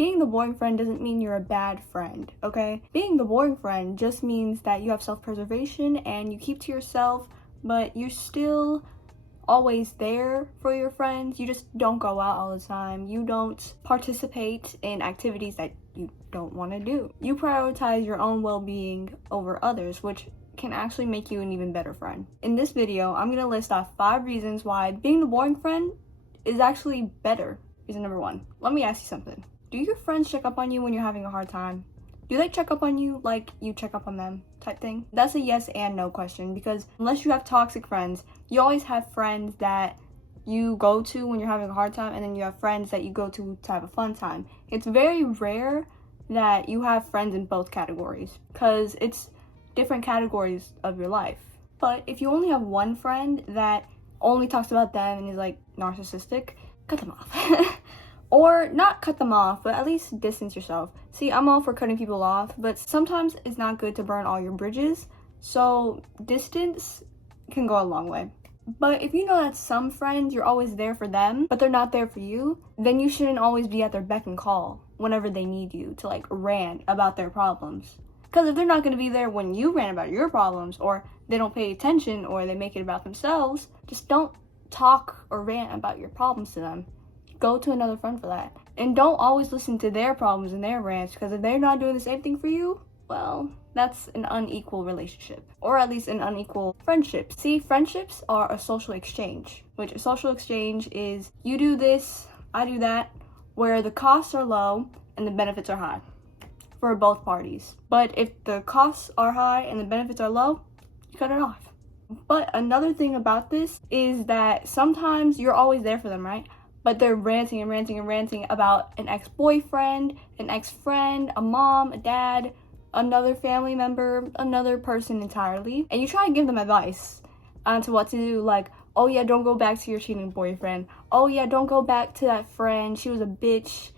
being the boring friend doesn't mean you're a bad friend, okay? Being the boring friend just means that you have self-preservation and you keep to yourself, but you're still always there for your friends. You just don't go out all the time. You don't participate in activities that you don't want to do. You prioritize your own well-being over others, which can actually make you an even better friend. In this video, I'm gonna list off 5 reasons why being the boring friend is actually better. Reason number 1. Let me ask you something. Do your friends check up on you when you're having a hard time? Do they check up on you like you check up on them type thing? That's a yes and no question, because unless you have toxic friends, you always have friends that you go to when you're having a hard time, and then you have friends that you go to have a fun time. It's very rare that you have friends in both categories, because it's different categories of your life. But if you only have one friend that only talks about them and is like narcissistic, cut them off. Or not cut them off, but at least distance yourself. See, I'm all for cutting people off, but sometimes it's not good to burn all your bridges. So distance can go a long way. But if you know that some friends, you're always there for them, but they're not there for you, then you shouldn't always be at their beck and call whenever they need you to like rant about their problems. Because if they're not going to be there when you rant about your problems, or they don't pay attention, or they make it about themselves, just don't talk or rant about your problems to them. Go to another friend for that. And don't always listen to their problems and their rants, because if they're not doing the same thing for you, well, that's an unequal relationship, or at least an unequal friendship. See, friendships are a social exchange, which a social exchange is you do this, I do that, where the costs are low and the benefits are high for both parties. But if the costs are high and the benefits are low, you cut it off. But another thing about this is that sometimes you're always there for them, right? But they're ranting and ranting and ranting about an ex-boyfriend, an ex-friend, a mom, a dad, another family member, another person entirely. And you try to give them advice on to what to do, like, oh yeah, don't go back to your cheating boyfriend. Oh yeah, don't go back to that friend, she was a bitch.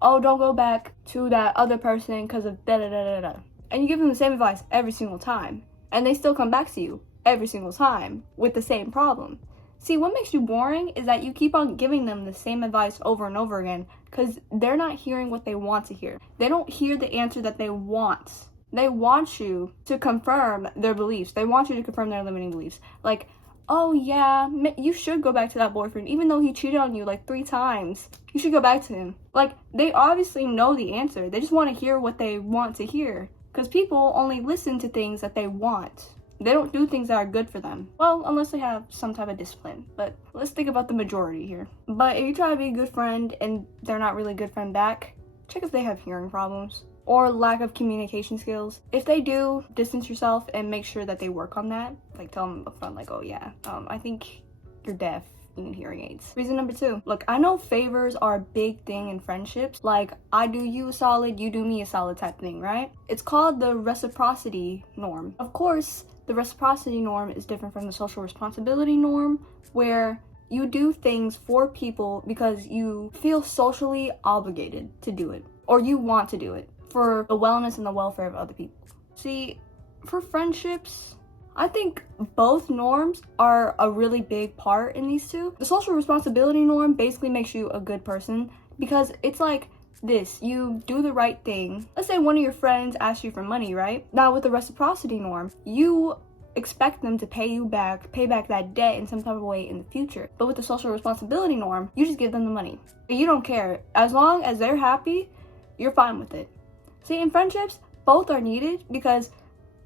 Oh, don't go back to that other person because of da-da-da-da-da. And you give them the same advice every single time. And they still come back to you every single time with the same problem. See, what makes you boring is that you keep on giving them the same advice over and over again, because they're not hearing what they want to hear. They don't hear the answer that they want. They want you to confirm their beliefs. They want you to confirm their limiting beliefs. Like, oh yeah, you should go back to that boyfriend, even though he cheated on you like 3 times. You should go back to him. Like, they obviously know the answer. They just want to hear what they want to hear, because people only listen to things that they want. They don't do things that are good for them. Well, unless they have some type of discipline. But let's think about the majority here. But if you try to be a good friend and they're not really a good friend back, check if they have hearing problems or lack of communication skills. If they do, distance yourself and make sure that they work on that. Like, tell them upfront, like, oh yeah, I think you're deaf. You need hearing aids. Reason number 2. Look, I know favors are a big thing in friendships. Like, I do you a solid, you do me a solid type thing, right? It's called the reciprocity norm. Of course, the reciprocity norm is different from the social responsibility norm, where you do things for people because you feel socially obligated to do it, or you want to do it for the wellness and the welfare of other people. See, for friendships, I think both norms are a really big part in these two. The social responsibility norm basically makes you a good person, because it's like this: you do the right thing. Let's say one of your friends asks you for money, right? Now with the reciprocity norm, you expect them to pay back that debt in some type of way in the future. But with the social responsibility norm, you just give them the money. You don't care. As long as they're happy, you're fine with it. See, in friendships, both are needed, because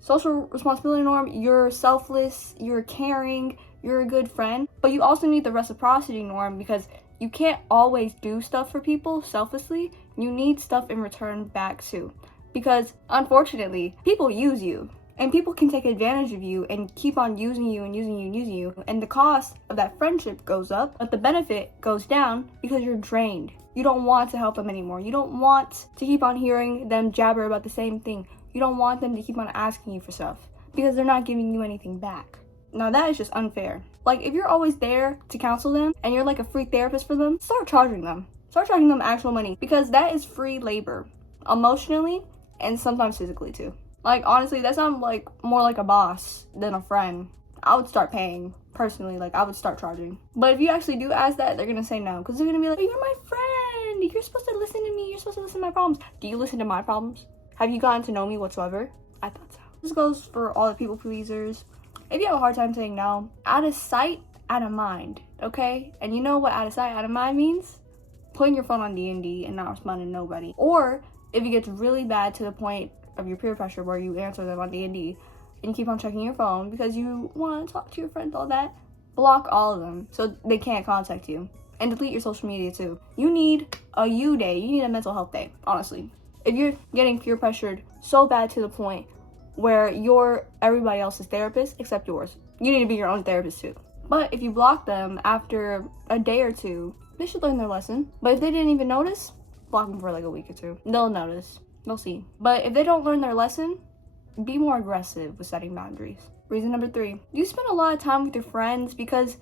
social responsibility norm, you're selfless, you're caring, you're a good friend. But you also need the reciprocity norm, because you can't always do stuff for people selflessly. You need stuff in return back too. Because unfortunately, people use you. And people can take advantage of you and keep on using you and using you and using you. And the cost of that friendship goes up, but the benefit goes down because you're drained. You don't want to help them anymore. You don't want to keep on hearing them jabber about the same thing. You don't want them to keep on asking you for stuff, because they're not giving you anything back. Now that is just unfair. Like, if you're always there to counsel them and you're like a free therapist for them, start charging them. Start charging them actual money, because that is free labor, emotionally and sometimes physically too. Like, honestly, that sounds like more like a boss than a friend. I would start paying, personally. Like, I would start charging. But if you actually do ask that, they're gonna say no, because they're gonna be like, you're my friend, you're supposed to listen to me. You're supposed to listen to my problems. Do you listen to my problems? Have you gotten to know me whatsoever? I thought so. This goes for all the people pleasers. If you have a hard time saying no, out of sight, out of mind, okay? And you know what out of sight, out of mind means? Putting your phone on D&D and not responding to nobody. Or if it gets really bad to the point of your peer pressure where you answer them on D&D and you keep on checking your phone because you want to talk to your friends, all that, block all of them so they can't contact you. And delete your social media too. You need a you day. You need a mental health day, honestly. If you're getting peer pressured so bad to the point where you're everybody else's therapist except yours, you need to be your own therapist too. But if you block them after a day or two, they should learn their lesson. But if they didn't even notice, block them for like a week or two. They'll notice. They'll see. But if they don't learn their lesson, be more aggressive with setting boundaries. Reason number 3, you spend a lot of time with your friends because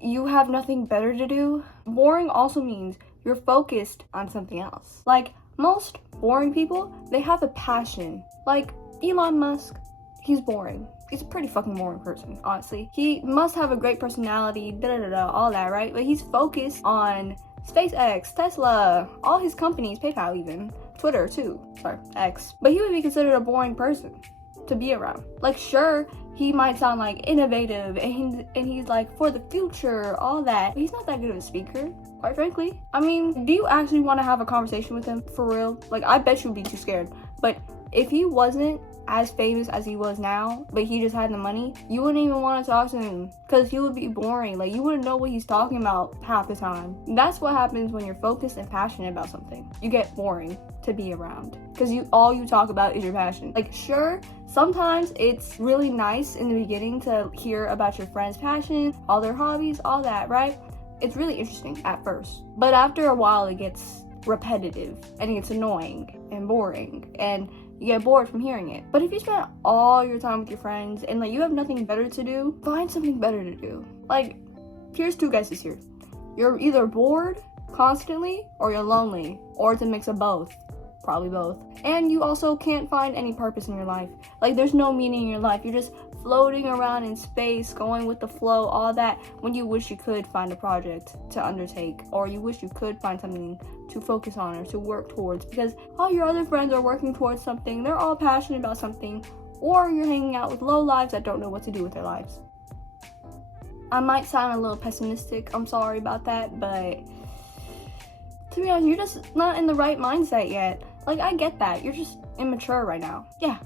you have nothing better to do. Boring also means you're focused on something else. Like most boring people, they have a passion. Like Elon Musk, he's boring. He's a pretty fucking boring person, honestly. He must have a great personality, all that, right? But he's focused on SpaceX, Tesla, all his companies, PayPal even, Twitter too, sorry, X. But he would be considered a boring person to be around. Like, sure, he might sound like innovative and he's like for the future, all that, but he's not that good of a speaker, quite frankly. I mean, do you actually want to have a conversation with him for real? Like, I bet you'd be too scared. But if he wasn't as famous as he was now, but he just had the money, you wouldn't even want to talk to him because he would be boring. Like, you wouldn't know what he's talking about half the time. That's what happens when you're focused and passionate about something. You get boring to be around because all you talk about is your passion. Like, sure, sometimes it's really nice in the beginning to hear about your friend's passion, all their hobbies, all that, right? It's really interesting at first, but after a while it gets repetitive and it gets annoying and boring and you get bored from hearing it. But if you spend all your time with your friends and like you have nothing better to do, find something better to do. Like, here's 2 guesses here. You're either bored constantly or you're lonely, or it's a mix of both. Probably both. And you also can't find any purpose in your life. Like, there's no meaning in your life. You're just floating around in space, going with the flow, all that, when you wish you could find a project to undertake, or you wish you could find something to focus on or to work towards, because all your other friends are working towards something, they're all passionate about something, or you're hanging out with low lives that don't know what to do with their lives. I might sound a little pessimistic, I'm sorry about that, but to be honest, you're just not in the right mindset yet. Like, I get that, you're just immature right now. Yeah,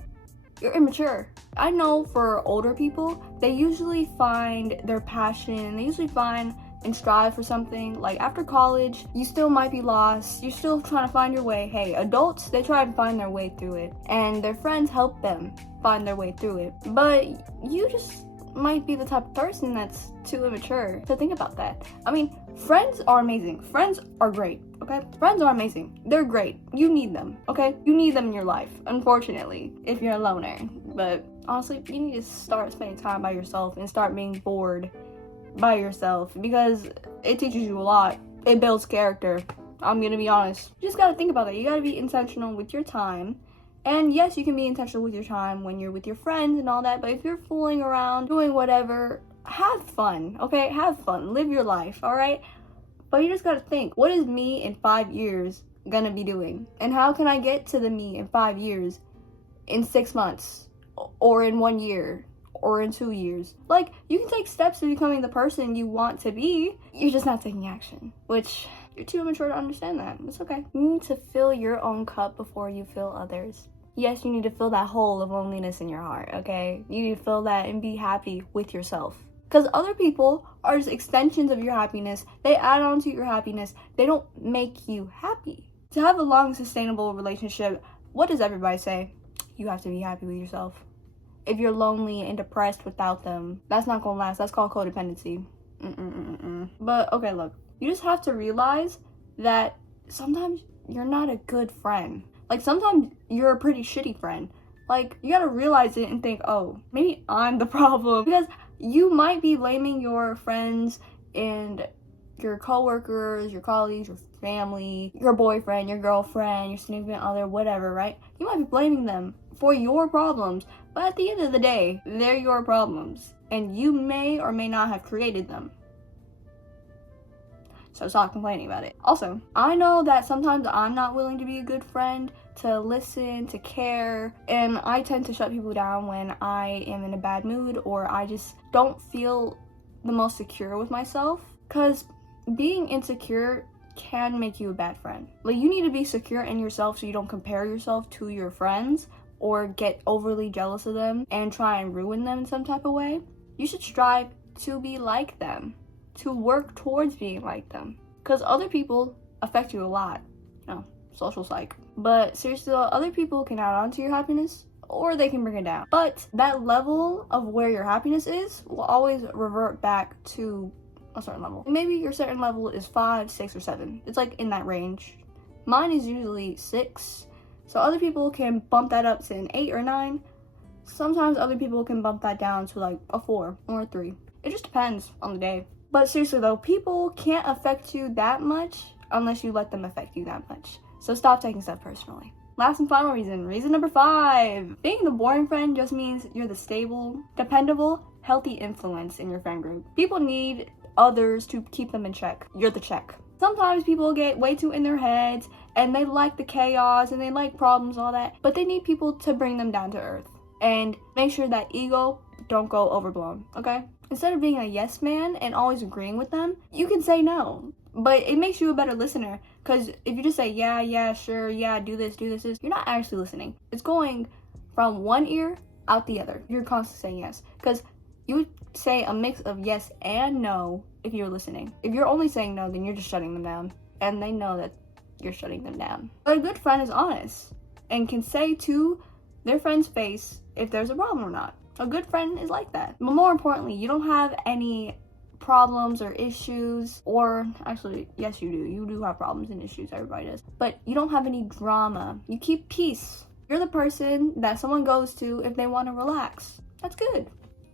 you're immature. I know for older people, they usually find their passion, they usually find and strive for something. Like, after college, you still might be lost, you're still trying to find your way. Hey, adults, they try to find their way through it, and their friends help them find their way through it. But you just might be the type of person that's too immature to think about that. I mean, friends are amazing. Friends are great, okay? Friends are amazing. They're great. You need them, okay? You need them in your life, unfortunately, if you're a loner. But honestly, you need to start spending time by yourself and start being bored by yourself, because it teaches you a lot. It builds character. I'm gonna be honest. You just gotta think about it. You gotta be intentional with your time. And yes, you can be intentional with your time when you're with your friends and all that, but if you're fooling around, doing whatever, have fun, okay? Have fun. Live your life, all right? But you just gotta think, what is me in 5 years gonna be doing? And how can I get to the me in 5 years, in 6 months, or in 1 year, or in 2 years? Like, you can take steps to becoming the person you want to be. You're just not taking action, which you're too immature to understand that. It's okay. You need to fill your own cup before you fill others. Yes, you need to fill that hole of loneliness in your heart, okay? You need to fill that and be happy with yourself. Because other people are just extensions of your happiness. They add on to your happiness. They don't make you happy. To have a long, sustainable relationship, what does everybody say? You have to be happy with yourself. If you're lonely and depressed without them, that's not gonna last. That's called codependency. But, okay, look. You just have to realize that sometimes you're not a good friend. Like, sometimes you're a pretty shitty friend. Like, you gotta realize it and think, oh, maybe I'm the problem. Because you might be blaming your friends and your coworkers, your colleagues, your family, your boyfriend, your girlfriend, your significant other, whatever, right? You might be blaming them for your problems. But at the end of the day, they're your problems. And you may or may not have created them. So stop complaining about it. Also, I know that sometimes I'm not willing to be a good friend, to listen, to care, and I tend to shut people down when I am in a bad mood or I just don't feel the most secure with myself. Because being insecure can make you a bad friend. Like, you need to be secure in yourself so you don't compare yourself to your friends or get overly jealous of them and try and ruin them in some type of way. You should strive to be like them, to work towards being like them, because other people affect you a lot. Social psych. But seriously, other people can add on to your happiness or they can bring it down. But that level of where your happiness is will always revert back to a certain level. Maybe your certain level is 5, 6, or 7. It's like in that range. Mine is usually 6. So other people can bump that up to an 8 or 9. Sometimes other people can bump that down to like a 4 or a 3. It just depends on the day. But seriously though, people can't affect you that much unless you let them affect you that much. So stop taking stuff personally. Last and final reason number 5. Being the boring friend just means you're the stable, dependable, healthy influence in your friend group. People need others to keep them in check. You're the check. Sometimes people get way too in their heads and they like the chaos and they like problems, all that, but they need people to bring them down to earth and make sure that ego don't go overblown, okay? Instead of being a yes man and always agreeing with them, you can say no. But it makes you a better listener, because if you just say, yeah, sure, yeah, do this, you're not actually listening. It's going from one ear out the other. You're constantly saying yes, because you would say a mix of yes and no if you're listening. If you're only saying no, then you're just shutting them down, and they know that you're shutting them down. But a good friend is honest and can say to their friend's face if there's a problem or not. A good friend is like that. But more importantly, you don't have any problems or issues, or actually, yes, you do have problems and issues, everybody does, but you don't have any drama. You keep peace. You're the person that someone goes to if they want to relax. That's good.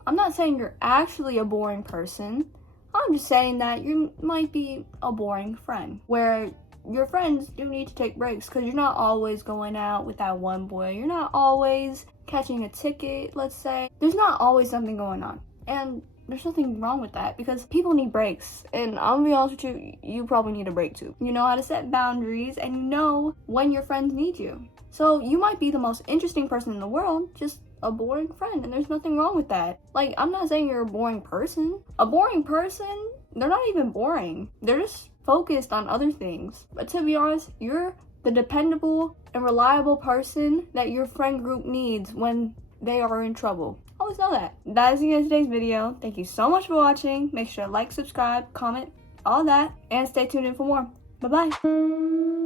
I'm not saying you're actually a boring person. I'm just saying that you might be a boring friend, where your friends do need to take breaks, because you're not always going out with that one boy. You're not always catching a ticket, let's say. There's not always something going on, and there's nothing wrong with that, because people need breaks. And I'm gonna be honest with you, you probably need a break too. You know how to set boundaries, and you know when your friends need you. So you might be the most interesting person in the world, just a boring friend, and there's nothing wrong with that. Like, I'm not saying you're a boring person. A boring person, they're not even boring. They're just focused on other things. But to be honest, you're the dependable and reliable person that your friend group needs when they are in trouble. Always know that. That is the end of today's video. Thank you so much for watching. Make sure to like, subscribe, comment, all that, and stay tuned in for more. Bye-bye.